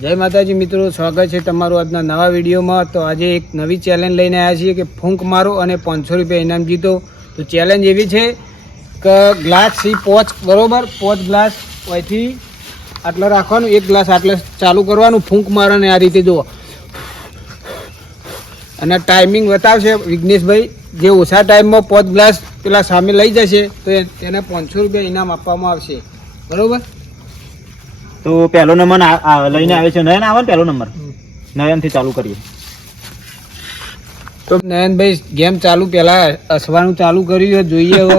જય માતાજી મિત્રો, સ્વાગત છે તમારું આજના નવા વિડીયોમાં। તો આજે એક નવી ચેલેન્જ લઈને આવ્યા છીએ કે ફૂંક મારો અને 500 રૂપિયા ઇનામ જીતો। તો ચેલેન્જ એવી છે કે ગ્લાસથી પોચ બરોબર, પોચ ગ્લાસ અહીંથી આટલો રાખવાનું, એક ગ્લાસ આટલે ચાલુ કરવાનું, ફૂંક મારવાની આ રીતે જુઓ। અને ટાઈમિંગ બતાવશે વિઘ્નેશભાઈ, જે ઓછા ટાઈમમાં 5 ગ્લાસ પેલા સામે લઈ જશે તો તેને 500 રૂપિયા ઇનામ આપવામાં આવશે, બરોબર। તો પહેલો નંબર લઈને આવે છે નયન, આવે ને પહેલો નંબર નયન થી ચાલુ કરીએ। તો નયનભાઈ ગેમ ચાલુ પેલા હસવાનું ચાલુ કર્યું, જોઈએ હવે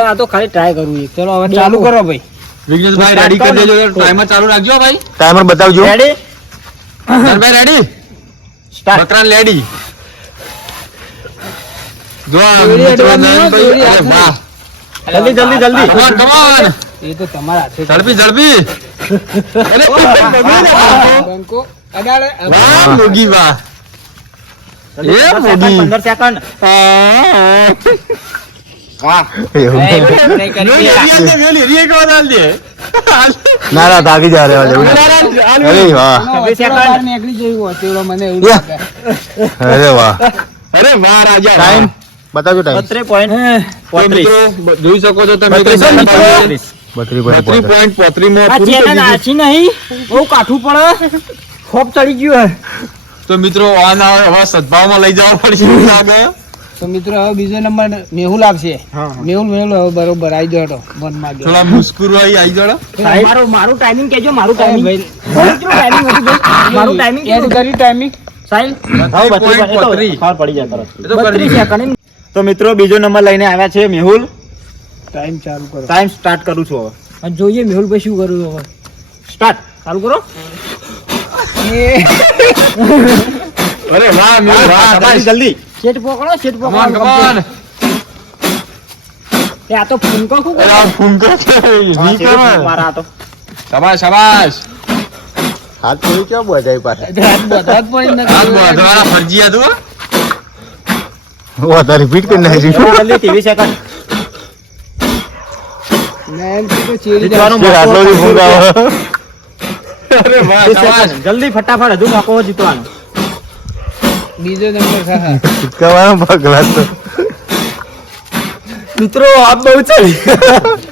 આ તો ખાલી ટ્રાય કરવું છે। ચલો હવે ચાલુ કરો ભાઈ। વિઘ્નેશભાઈ રેડી કરી દેજો, ટાઈમર ચાલુ રાખજો ભાઈ, ટાઈમર બતાવજો। રેડી ભાઈ રેડી સ્ટાર્ટ। બકરા લેડી જો દોરી અડવાની હો, દોરી અરે વાહ, જલ્દી જલ્દી જલ્દી કમાન કમાન, એ તો તમારા હાથે ઝડપી ઝડપી, અરે બંકો અડાડે વાહ મોગી વાહ, એ મોગી 15 સેકન્ડ વાહ ના ના તાકી જા રહ્યા છે અરે વાહ નીકળી જયું તેવડો મને એવું લાગે। અરે વાહ અરે વાહ રાજા, ટાઈમ બતાવજો ટાઈમ 32.35 મિત્રો જોઈ શકો છો તમે 32.35 32.35 માં આ પૂરું ચેનલ થઈ ગયું। આછી નહીં, બહુ કાઠું પડે, ખોપ ચડી ગયું હે। તો મિત્રો આ ના હવે સદભાવમાં લઈ જવા પડશે એવું લાગે। તો મિત્રો હવે બીજો નંબર મેહુલ આપશે। મેહુલ હવે બરોબર આવી ગયો, મન માં ગયો। થોડા મુસ્કુરાઈ આવી જડો, મારું ટાઈમિંગ કેજો, મારું ટાઈમિંગ મારું ટાઈમિંગ એડ કરી ટાઈમિંગ સાહેબ 32.35 ખાર પડી જાય તરત। એ તો કરી 32 સેકન્ડ તો મિત્રો બીજો નંબર લઈને આવ્યા છે મેહુલ। ટાઈમ ચાલુ કરો ટાઈમ સ્ટાર્ટ કરું છું હવે, અને જોઈએ મેહુલ ભાઈ શું કરું હવે। સ્ટાર્ટ ચાલુ કરો। અરે વાહ મેં વાહ જલ્દી જલ્દી શેઠ પકડો, શેઠ કમાન પકડો। કમાન, એ આ તો ફૂંકો શું અરે કરે? આ ફૂંકો છે વી કરો, મારા આ તો શાબાશ શાબાશ, હાથ થોડી ક્યાં બજાય પાછા બધા જ પડી નથી। આ બધવાળા ફરજિયાત હો। વધારે રિપીટ કરી નાખી જલ્દી 30 સેકન્ડ મેં કીધું ચેરી જીતવાનો જે આટલો બધી ફૂંક આવે અરે વાહ 30 શાબાશ, સેકન્ડ જલ્દી ફટાફટ હજુ મોકો જીતવાનો। બીજો નંબર હા ચિપકાવાનો પગલા તો મિત્રો આપ બહુ ચડી।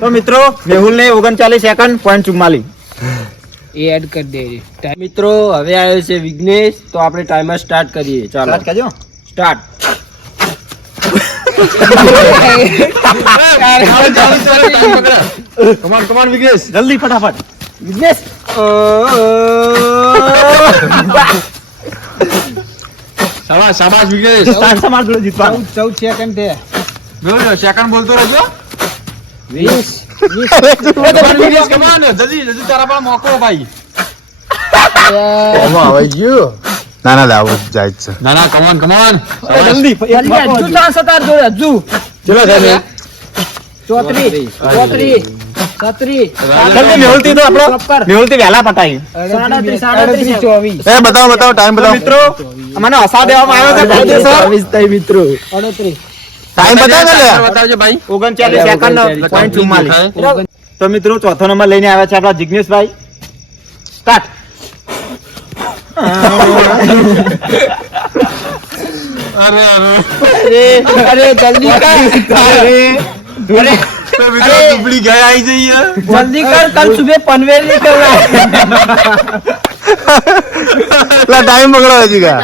તો મિત્રો મેહુલ ને 39 સેકન્ડ .44 એ એડ કરી દેજે। મિત્રો હવે આવ્યો છે વિઘ્નેશ, તો આપણે ટાઈમર સ્ટાર્ટ કરીએ। ચાલો સ્ટાર્ટ કરજો સ્ટાર્ટ। કમાન કમાન વિઘ્નેશ, જલ્દી ફટાફટ વિઘ્નેશ શાબાશ શાબાશ વિઘ્નેશ, સ્ટાર્ટ સમાર જોડે જીતવાનો। 14 સેકન્ડ થયા। બોલો સેકન્ડ બોલતો રહેજો। 20 કમાન વિઘ્નેશ કમાન, જલ્દી જલ્દી તારા પાસે મોકો ભાઈ। એમાં આવી ગયું ના ના લાવો જાય જ છે ના ના કમાન કમાન, જલ્દી એક જલ્દી મોકો હજુ હજુ। ચાન્સ હતા તાર જોડે, હજુ ચલો સાહેબ 34 34 37 જલ્દી મેહુલ થી તો આપણો મેહુલ થી વહેલા પટાઈ। 37 24 એ બતાવો બતાવો ટાઈમ તો બતાવો મિત્રો મને હસા દેવામાં આવ્યો છે કાયદેસર। 23 થાય મિત્રો। 38 ટાઈમ બતાવો ને લે. બતાવજો ભાઈ। 39 સેકન્ડ .44 તો મિત્રો ચોથો નંબર લઈને આવ્યા છે આપણા જિગ્નેશભાઈ। સ્ટાર્ટ અરે અરે અરે જલ્દી કર, તો મિત્રો દુબળી ગયા આવી જઈએ। જલ્દી કર, કલ સુબહ પનવેલ નીકળना। લા ટાઈમ પકડો હજી કા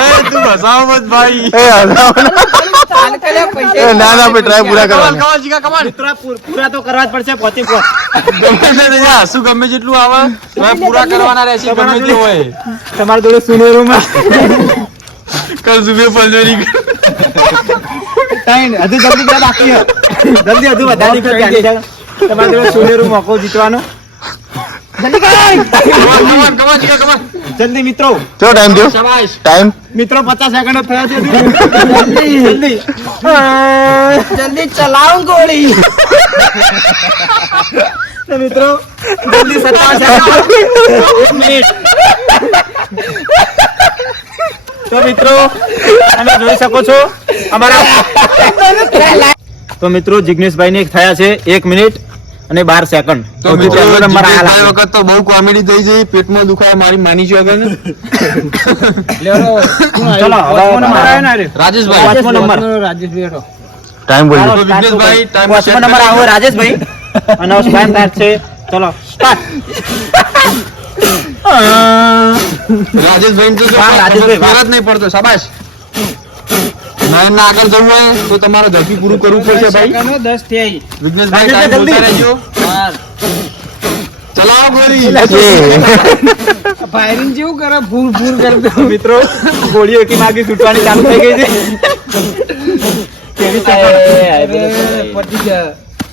એ તું હસાવ મત ભાઈ। એ હલાવો ના. એ ના ના આપણે ટ્રાય પૂરા કમાન કરવાના કમાન જીગા કમાન, મિત્રો પૂરા તો કરવા જ પડશે 25 ગમે તે નહીં, હસુ ગમે જેટલું આવે હવે પૂરા કરવાના રહેશે ગમે તે હોય। તમારા જોડે સુનેરોમાં કલ સુબહ પંજરી ટાઈમ હજુ જલ્દી બે બાકી છે। જલ્દી હજુ વધારે નીકળ તમારા જોડે સુનેરો મોકો જીતવાનો। જલ્દી કર કમાન કમાન જીગા કમાન, જલ્દી મિત્રો ચલો ટાઈમ દો શાબાશ। ટાઈમ મિત્રો 50 સેકન્ડ થયા છે જલ્દી જલ્દી ચલાવો ગોળી। તો મિત્રો જલ્દી 57 સેકન્ડ 1 મિનિટ। તો મિત્રો તમે જોઈ શકો છો અમારા તો મિત્રો જિગ્નેશભાઈ ને થયા છે 1 મિનિટ અને 12 સેકન્ડ. તો મિત્રો પહેલો નંબર આ જીતેશભાઈ લાગે. વખત તો બહુ કોમેડી થઈ ગઈ, પેટમાં દુખાવા મારી માની છે વગર ને. લેવડો, કોણ આવ્યું? ચલો, હવે પાંચમો નંબર આવ્યો ને અરે? રાજેશભાઈ પાંચમો નંબર. રાજેશભાઈ હેઠો. ટાઈમ બોલ તો વિઘ્નેશભાઈ ટાઈમ પાંચમો નંબર આવો રાજેશભાઈ અને સ્પાન તાર છે. ચલો સ્ટાર્ટ. રાજેશભાઈ તો વાહ, રાજેશભાઈ, વાહ. ફેર જ નહીં પડતો. શાબાશ. નયનના આગળ જવું હોય તો તમારે ઝડપી પૂરું કરવું પડશે ભાઈ. સેકન્ડો 10 થઈ. વિઘ્નેશભાઈ રાજેશભાઈ, ટાઈમ જલ્દી. બોલતા રહેજો. ચલાવો ગોળી. ફાયરિંગ જેવું કરે, ફૂર ફૂર કરતો. મિત્રો ગોળીઓ એકી માગી છૂટવાની ચાલુ થઈ ગઈ છે. કેવી સેકન્ડ? અરે, પતી જા.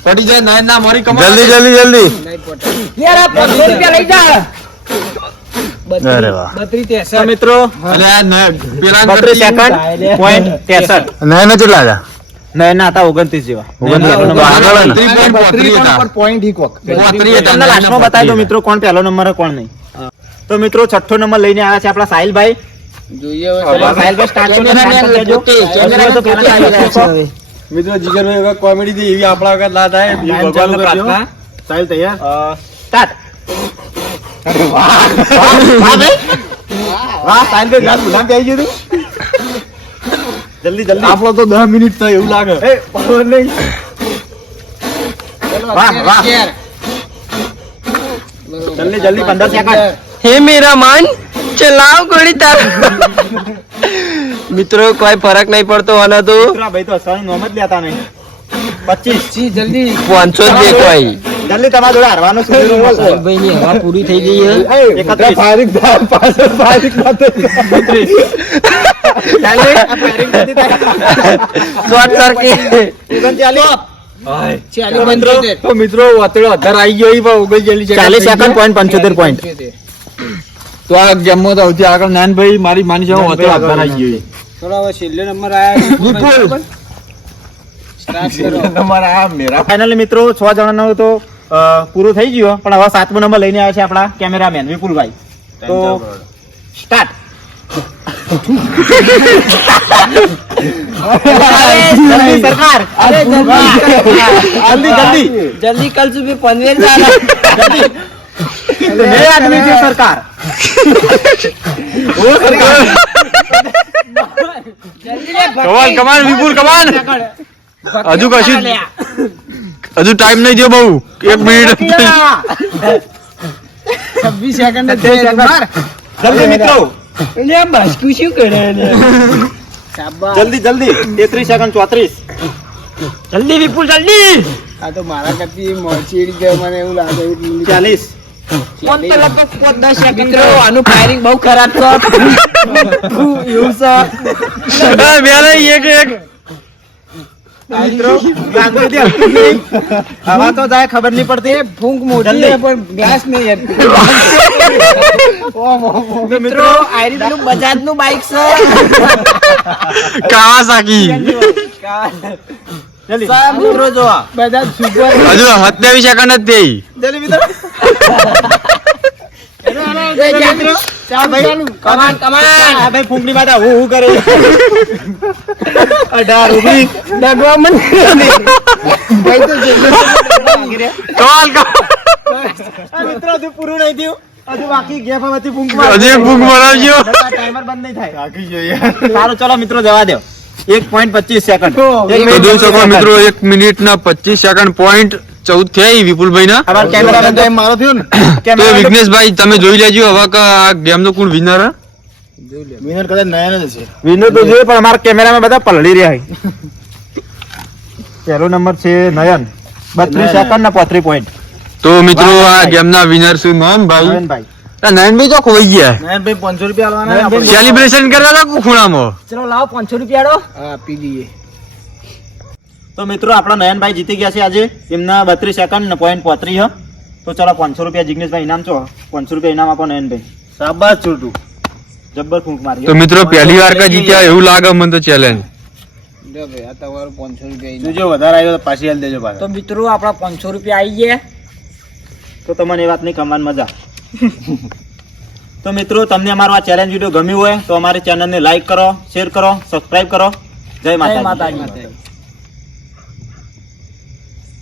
પડી જાય નયનના મોરી કમાલ. જલ્દી જલ્દી જલ્દી નહીં પટે. યાર, આ 500 રૂપિયા લઈ જા. અરે વાહ. 32 તો મિત્રો અરે આ પેલા 32 સેકન્ડ પોઈન્ટ 63. નયન કેટલા હતા? નયનના હતા 29 જેવા. 29 નયનનો આગળ ને? 3.35 હતા. પોઈન્ટ ઈકોક. 35 હતા. તમને લાસ્ટમાં બતાવી દો મિત્રો કોણ પહેલો નંબર કોણ નહીં. તો મિત્રો છઠ્ઠો નંબર લઈને આવ્યા છે આપણા સાહિલભાઈ. જોઈએ હવે. ચલો, સાહિલભાઈ start કરો, start કરી દેજો. કેમેરા તો પેલા સાહિલભાઈ આપો. મિત્રો જીગરભાઈ હવે કોમેડી થી એવી આપણા વખત ના થાય. ભગવાનને પ્રાર્થના. સાહિલ તૈયાર? સ્ટાર્ટ. વાહ સાહિલભાઈ ગ્લાસ ગુલામ આવી ગયું તું. જલ્દી જલ્દી આપણો તો 10 મિનિટ થાય એવું લાગે. એ પકડ નહીં. વાહ, વાહ. જલ્દી જલ્દી 15 સેકન્ડ. હે મેરા માન ચલાવ ગોળી તાર મિત્રો કોઈ ફરક નહીં પડતો આના તો મિત્રો ભાઈ તો હસવાનું નામ જ લેતા નહીં. 25 જી, જલ્દી. 500 જ બે કોઈ જલ્દી તમારા જોડે હારવાનું છે. ભાઈ ની હવા પૂરી થઈ ગઈ છે 31 ફાયરિંગ પાછળ ફાયરિંગ માથે 32 ચાલે આ ફાયરિંગ નથી થાય. શોર્ટ સર્કિટ 39 ચાલી બંધ થઈ જાય. તો મિત્રો વાતડો અધાર આવી ગયો ઈ પણ 39 40 સેકન્ડ પોઈન્ટ 75 પોઈન્ટ. તો આ ગેમમાં તો સૌથી આગળ નાનભાઈ મારી માની જાવ વાતડો અધાર આવી ગયો. ચલો હવે છેલ્લો નંબર આયા. વિપુલ. સ્ટાર્ટ કરો. ફાઇનલી મિત્રો 6 જણાનો તો પૂરું થઈ ગયો પણ હવે 7મો નંબર લઈને આવ્યા છે આપણા કેમેરામેન વિપુલભાઈ. તો સ્ટાર્ટ. જલ્દી સરકાર અરે જલ્દી. જલ્દી જલ્દી જલ્દી કલ સુધી પનવેર જાના જલ્દી નए आदमी की सरकार वो सरकार કમાન કમાન વિપુલ કમાન. હજુ કશું હજુ ટાઈમ નહીં થયો બહુ. 1 મિનિટ 26 સેકન્ડ જ થઈ માર. જલ્દી મિત્રો લે બાસ્કુ શું કરે ને શાબાશ. જલ્દી જલ્દી 33 સેકન્ડ 34 જલ્દી વિપુલ જલ્દી આ તો મારા કરતી મોચીડી ગયો મને એવું લાગે. 40 કોણ તો લગભગ 5-10 સેકન્ડ મિત્રો આનું ફાયરિંગ બહુ ખરાબ છે એવું છે એક મિત્રો લાગી દે હવા તો જાય ખબર નહીં પડતી. એ ફૂંક મોટી છે પણ ગ્લાસ નહીં યાર. મિત્રો આયરી પેલું બજાજ નું બાઈક છે કાવાસાકી. જલ્દી સા મિત્રો જો બધા સુપર. હજુ 27 સેકન્ડ જ થઈ. જલ્દી મિત્રો ચાલ ભાઈ કમાન કમાન આ ભાઈ ફૂંકની માતા હું કરે 18 19 ડગવા મને ભાઈ તો જેલમાં લાગી રહ્યા. કમાલ આ મિત્રો હજુ પૂરું નહીં થયું હજુ બાકી ગેપ હવેથી ફૂંક હજી એક ભૂખ મરાવજો. ટાઈમર બંધ નહીં થાય સારું ચલો મિત્રો જવા દો 1.25 સેકન્ડ તો જોઈ શકો મિત્રો 1 મિનિટ ના 25 સેકન્ડ પોઈન્ટ 14 થયા વિપુલભાઈ ના. અમાર કેમેરામેન તો મારો થયો ને તો વિઘ્નેશભાઈ તમે જોઈ લેજો હવે કે આ ગેમ નો કોણ વિનર. વિનર કદાચ નયન જ છે. વિનર તો જોઈએ પણ અમારા કેમેરામાં બધા પલળી રહ્યા છે. પહેલો નંબર છે નયન 32 સેકન્ડ ને 35 પોઈન્ટ. તો મિત્રો આ ગેમ ના વિનર શું નયનભાઈ. નયનભાઈ નયનભાઈ તો ખોઈ ગયા. નયનભાઈ 500 રૂપિયા આલવાના સેલિબ્રેશન કરતા હતા ખૂણામાં. ચલો લાવો 500 રૂપિયા દો હા આપી દઈએ. તો મિત્રો આપણા નયનભાઈ જીતી ગયા છે આજે એમના 32 સેકન્ડ ને પોઈન્ટ 35 હ. તો ચલો 500 રૂપિયા જિગ્નેશભાઈ ઇનામ છો 500 રૂપિયા ઇનામ આપો નયનભાઈ. શાબાશ છોટુ જબ્બર ફૂંક મારી. તો મિત્રો પહેલી વાર કે જીત્યા એવું લાગે મને તો ચેલેન્જ. જો ભાઈ આ તમારું 500 રૂપિયા જો વધારે આવ્યો તો પાછી હાલ દેજો તો મિત્રો આપણા 500 રૂપિયા આવી ગયા તો તમને એ વાતની કમાન મજા. તો મિત્રો તમને અમારો આ ચેલેન્જ વિડીયો ગમ્યું હોય તો અમારી ચેનલને લાઈક કરો, શેર કરો, સબસ્ક્રાઇબ કરો. જય માતાજી. માતાજી